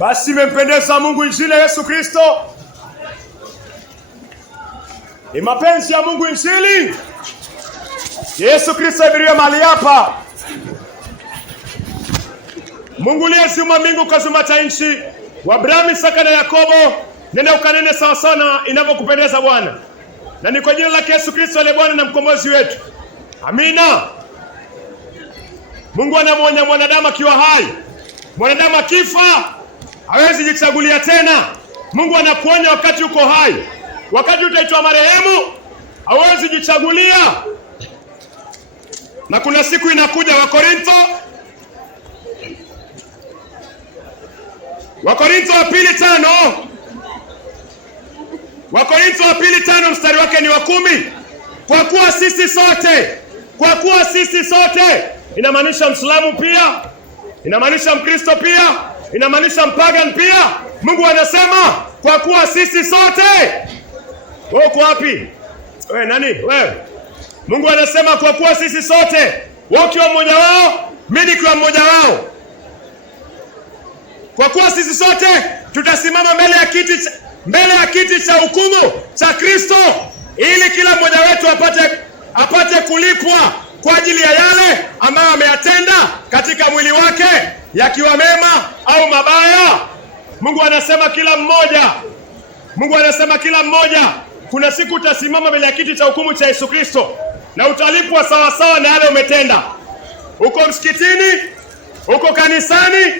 Basi imempendeza Mungu injili ya Yesu Kristo. Ni mapenzi ya Mungu injili Yesu Kristo ibiriwe mahali hapa. Mungu liyeziumba mbingu kazumba nchi, wa Abrahamu, Isaka na Yakobo, nenda ukanene sawa sana inavyokupendeza Bwana. Na ni kwa jina lake Yesu Kristo aliye Bwana na mkombozi wetu. Amina. Mungu anamwonya mwanadamu akiwa hai. Mwanadamu akifa hawezi jichagulia tena. Mungu anakuonya wakati uko hai. Wakati utaitwa marehemu hawezi jichagulia. Na kuna siku inakuja, Wakorintho wa pili 5. Wakorintho wa pili 5 mstari wake ni wa 10. Kwa kuwa sisi sote inamaanisha Mslamu pia, inamaanisha Mkristo pia, inamaanisha mpagan pia. Mungu anasema kwa kuwa sisi sote. Wewe uko wapi? Wewe nani? Wewe. Mungu anasema kwa kuwa sisi sote. Wewe ukiwa mmoja wao, mimi nikiwa mmoja wao. Kwa kuwa sisi sote tutasimama mbele ya kiti cha hukumu cha Kristo, ili kila mmoja wetu apate kulipwa kwa ajili ya yale ambayo ameyatenda katika mwili wake, yakiwa mema au mabaya. Mungu anasema kila mmoja kuna siku utasimama mbele ya kiti cha hukumu cha Yesu Kristo, na utalipwa sawa sawa na yale umetenda. Uko msikitini, uko kanisani,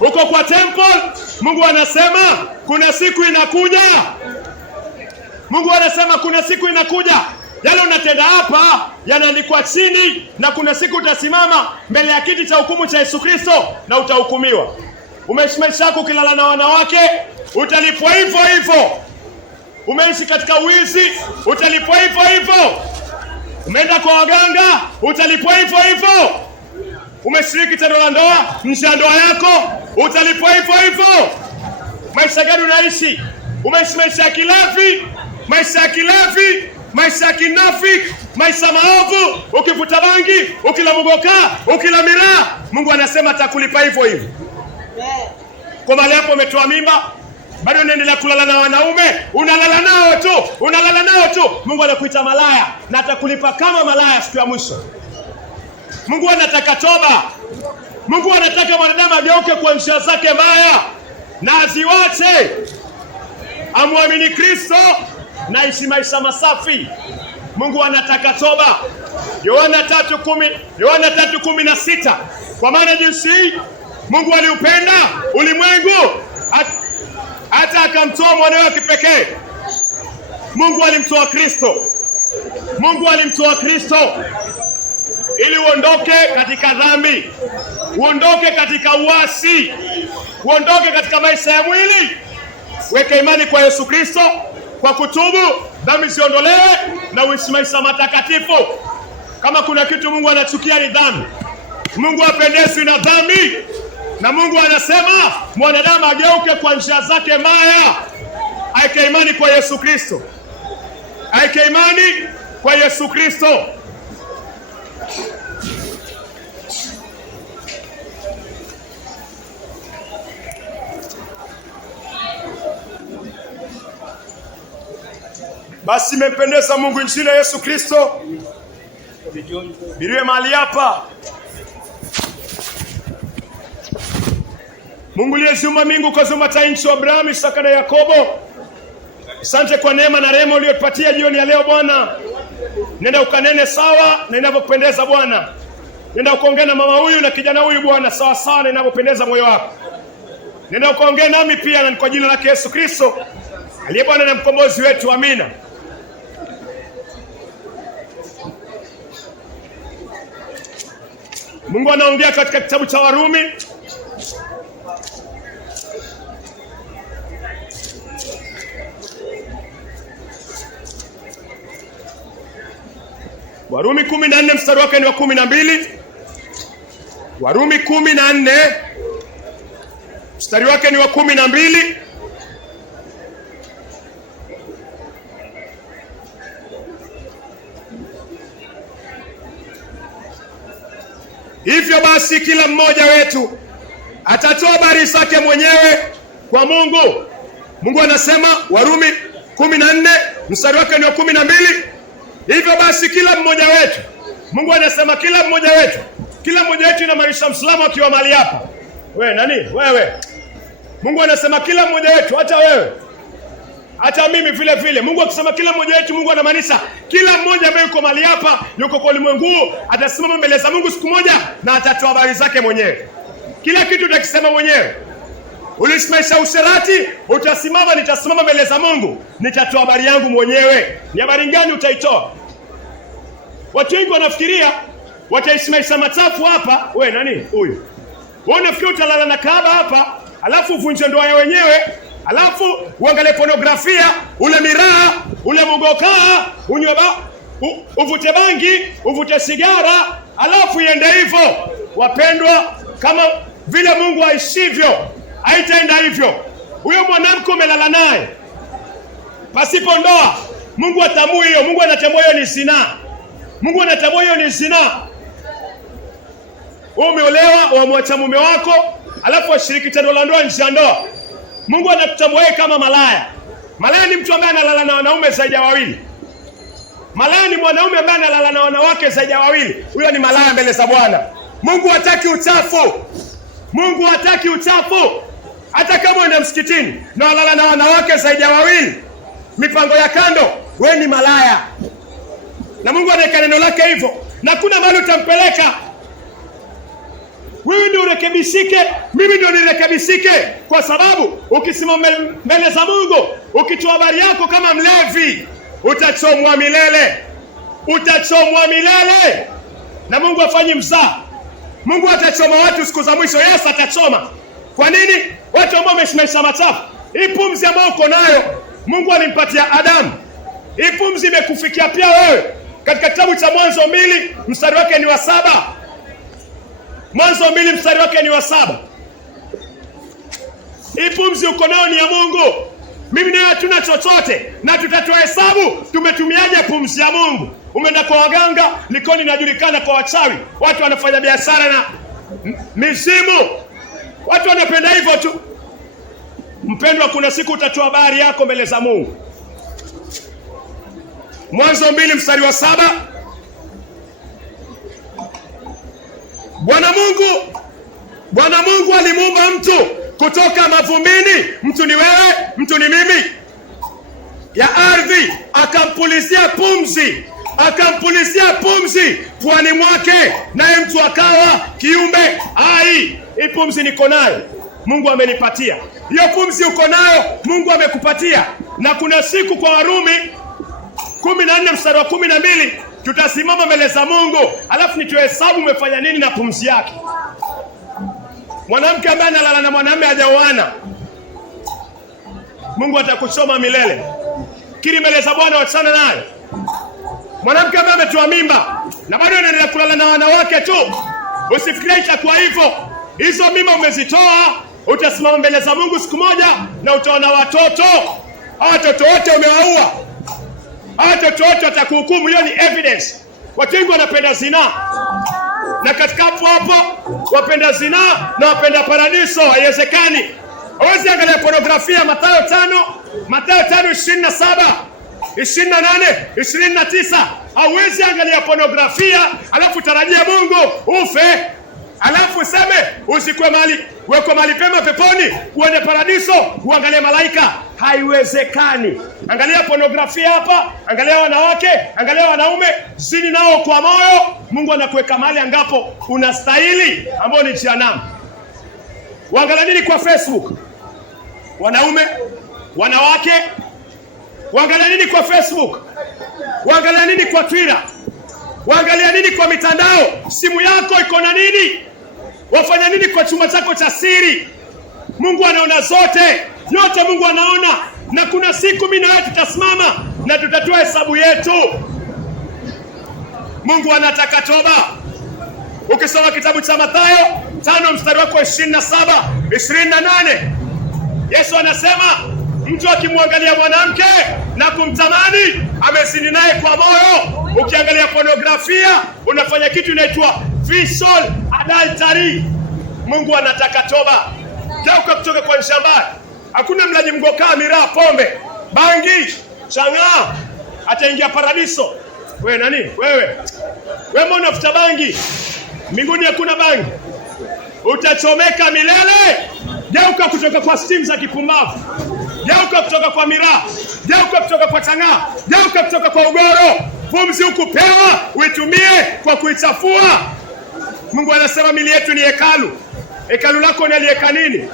uko kwa temple. Mungu anasema kuna siku inakuja. Yale unatenda hapa yanaandikwa chini, na kuna siku utasimama mbele ya kiti cha hukumu cha Yesu Kristo na utahukumiwa. Umeishi maisha yako ukilala na wanawake, utalipwa hivyo hivyo. Umeishi katika wizi, utalipwa hivyo hivyo. Umeenda kwa waganga, utalipwa hivyo hivyo. Umeshiriki tendo la ndoa nje ya ndoa yako, utalipwa hivyo hivyo. Maisha gani unaishi? Umeishi maisha ya kilafi, maisha ya kinafiki, maisha maovu, ukivuta bangi, ukila mugoka, ukila miraa. Mungu anasema atakulipa hivyo hivyo. Kwa mahali hapo umetoa mimba, bado unaendelea kulala na wanaume, unalala nao tu. Mungu anakuita malaya na atakulipa kama malaya siku ya mwisho. Mungu anataka toba. Mungu anataka mwanadamu ageuke kwa njia zake mbaya na aziwache, amwamini Kristo na ishi maisha masafi. Mungu anataka toba. Yohana 3:16. Kwa maana jinsi Mungu aliupenda ulimwengu hata akamtoa mwanawe wa kipekee. Mungu alimtoa Kristo ili uondoke katika dhambi, uondoke katika uasi, uondoke katika maisha ya mwili. Weka imani kwa Yesu Kristo, kwa kutubu dhambi ziondolewe na uishi maisha matakatifu. Kama kuna kitu Mungu anachukia ni dhambi. Mungu hapendezwi na dhambi, na Mungu anasema mwanadamu ageuke kwa njia zake mbaya, aike imani kwa Yesu Kristo. Basi imempendeza Mungu injili ya Yesu Kristo ibiriwe mahali hapa. Mungu liyeziumba mbingu kazumba nchi, wa Abrahamu, Isaka na Yakobo, asante kwa neema na rehema uliyotupatia jioni ya leo Bwana. Nenda ukanene sawa na inavyopendeza Bwana. Nenda ukaongea na mama huyu na kijana huyu Bwana sawa sawa na inavyopendeza moyo wako. Nenda ukaongea nami pia, na kwa jina lake Yesu Kristo aliye Bwana na mkombozi wetu. Amina. Mungu anaongea katika kitabu cha Warumi Warumi 14 mstari wake ni wa 12. Warumi 14 mstari wake ni wa 12. Hivyo basi kila mmoja wetu atatoa habari zake mwenyewe kwa Mungu. Mungu anasema Warumi 14 mstari wake ni 12, hivyo basi kila mmoja wetu, Mungu anasema kila mmoja wetu inamaanisha Mslamu akiwa mahali hapa. Wewe. Mungu anasema kila mmoja wetu, hata wewe, hata mimi vile vile. Mungu akisema kila mmoja wetu, Mungu anamaanisha kila mmoja ambaye yuko mahali hapa, yuko kwa ulimwengu, atasimama mbele za Mungu siku moja na atatoa habari zake mwenyewe. Kila kitu utakisema mwenyewe. Ulisimamisha usherati, utasimama, nitasimama mbele za Mungu, nitatoa habari yangu mwenyewe. Ni habari gani utaitoa? Watu wengi wanafikiria wataisimamisha machafu hapa. Huyu. Wewe unafikiri utalala na kahaba hapa, alafu uvunje ndoa ya wenyewe, alafu uangalie pornografia, ule miraa, ule mugokaa, uvute bangi, uvute sigara, alafu iende hivyo. Wapendwa, kama vile Mungu aishivyo, haitaenda hivyo. Huyo mwanamke umelala naye pasipo ndoa, Mungu atamui hiyo. Mungu anatambua hiyo ni zina. Mungu anatambua hiyo ni zina. Wewe umeolewa, wamwacha mume wako, alafu washiriki tendo la ndoa nje ya ndoa. Mungu anatutambua kama malaya. Malaya ni mtu ambaye analala na wanaume zaidi ya wawili. Malaya ni mwanaume ambaye analala na wanawake zaidi ya wawili. Huyo ni malaya mbele za Bwana. Mungu hataki uchafu. Mungu hataki uchafu. Hata kama unaenda msikitini na unalala na wanawake zaidi ya wawili, mipango ya kando, wewe ni malaya. Na Mungu anaweka neno lake hivyo, na kuna mahali utampeleka. Wewe ndio urekebishike, mimi ndio nirekebishike, kwa sababu ukisimama mbele za Mungu, ukitoa habari yako kama mlevi, utachomwa milele. Utachomwa milele. Na Mungu afanyi mzaa. Mungu atachoma watu siku za mwisho. Yesu atachoma. Kwa nini? Watu ambao wamesimamisha machafu. Hii pumzi ambayo uko nayo, Mungu alimpatia Adamu. Hii pumzi imekufikia pia wewe. Katika kitabu cha Mwanzo 2 mstari wake ni wa 7. Mwanzo 2 mstari wake ni wa 7. Hii pumzi uko nayo ni ya Mungu. Mimi naye hatuna chochote, na tutatoa hesabu tumetumiaje pumzi ya Mungu. Umeenda kwa waganga, Likoni inajulikana kwa wachawi. Watu wanafanya biashara na mizimu. Watu wanapenda hivyo tu. Mpendwa, kuna siku utatoa habari yako mbele za Mungu. Mwanzo 2 mstari wa 7. Bwana Mungu alimuumba mtu kutoka mavumbini. Mtu ni wewe, mtu ni mimi, ya ardhi, akampulizia pumzi puani mwake, naye mtu akawa kiumbe hai. Hii pumzi niko nayo, Mungu amenipatia. Hiyo pumzi uko nayo, Mungu amekupatia. Na kuna siku kwa Warumi 14 mstari wa 12 tutasimama mbele za Mungu, alafu nitoe hesabu umefanya nini na pumzi yake. Mwanamke ambaye analala na mwanamume hajaoana, Mungu atakuchoma milele. Kiri mbele za Bwana, wachana naye. Mwanamke ambaye ametoa mimba na bado anaendelea kulala na wanawake tu, usifikirie itakuwa hivyo. Hizo mimba umezitoa, utasimama mbele za Mungu siku moja na utaona watoto. Watoto wote umewaua. Watoto wote watakuhukumu. Hiyo ni evidence. Watu wengi wanapenda zina, na katika hapo wapenda zina na wapenda paradiso haiwezekani. Hawezi angalia pornografia. Mathayo 5:27, 28, 29. Hawezi angalia pornografia alafu tarajia Mungu ufe, alafu useme usikwe weko mahali pema peponi, uende paradiso, uangalie malaika. Haiwezekani. Angalia pornografia hapa, angalia wanawake, angalia wanaume, zini nao kwa moyo. Mungu anakuweka mahali ambapo unastahili, ambao ni jehanamu. Uangalia nini kwa Facebook? Wanaume, wanawake. Uangalia nini kwa Facebook? Uangalia nini kwa Twitter? Uangalia nini kwa mitandao? Simu yako iko na nini? Wafanya nini kwa chumba chako cha siri? Mungu anaona zote. Yote Mungu anaona. Na kuna siku mimi na wewe tutasimama na tutatoa hesabu yetu. Mungu anataka toba. Ukisoma kitabu cha Mathayo 5 mstari wako 27, 28, Yesu anasema mtu akimwangalia mwanamke na kumtamani amezini naye kwa moyo. Ukiangalia pornografia unafanya kitu inaitwa visual adultery. Mungu anataka toba. Geuka kutoka kwa njia mbaya. Hakuna mlaji mgokaa, miraa, pombe, bangi, chang'aa ataingia paradiso. Wewe nani? Wewe mbona unafuta bangi? Mbinguni hakuna bangi. Utachomeka milele. Geuka kutoka kwa stimu za kipumbavu. Geuka kutoka kwa miraa. Geuka kutoka kwa chang'aa. Geuka kutoka kwa ugoro. Pumzi ukupewa, uitumie kwa kuichafua. Mungu anasema mili yetu ni hekalu. Hekalu lako unaliweka nini?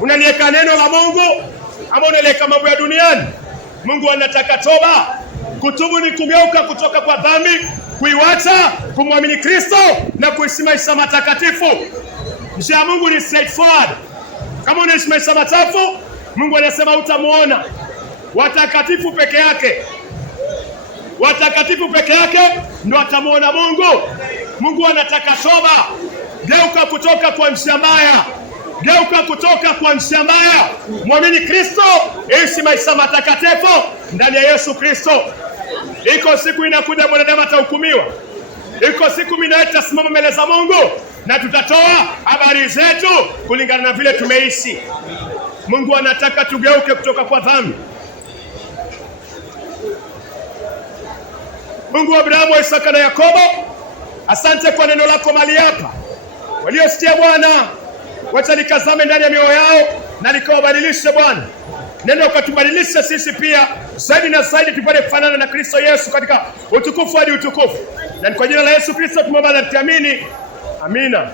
Unaliweka neno la Mungu ama unaliweka mambo ya duniani? Mungu anataka toba. Kutubu ni kugeuka kutoka kwa dhambi, kuiwacha, kumwamini Kristo na kuishi maisha matakatifu. Njia ya Mungu ni straightforward. Kama unaishi maisha machafu, Mungu anasema utamuona. Watakatifu peke yake, watakatifu peke yake ndio atamuona Mungu. Mungu anataka toba. Geuka kutoka kwa njia mbaya. Geuka kutoka kwa njia mbaya. Mwamini Kristo, ishi maisha matakatifu ndani ya Yesu Kristo. Iko siku inakuja mwanadamu atahukumiwa. Iko siku mimi na tutasimama mbele za Mungu na tutatoa habari zetu kulingana na vile tumeishi. Mungu anataka tugeuke kutoka kwa dhambi. Mungu wa Abrahamu, Isaka na Yakobo, asante kwa neno lako mali hapa. Waliosikia Bwana, wacha likazame ndani ya mioyo yao na likawabadilishe Bwana. Neno ukatubadilisha sisi pia zaidi na zaidi tupate kufanana na Kristo Yesu katika utukufu hadi utukufu. Na kwa jina la Yesu Kristo tumeomba na tukiamini. Amina.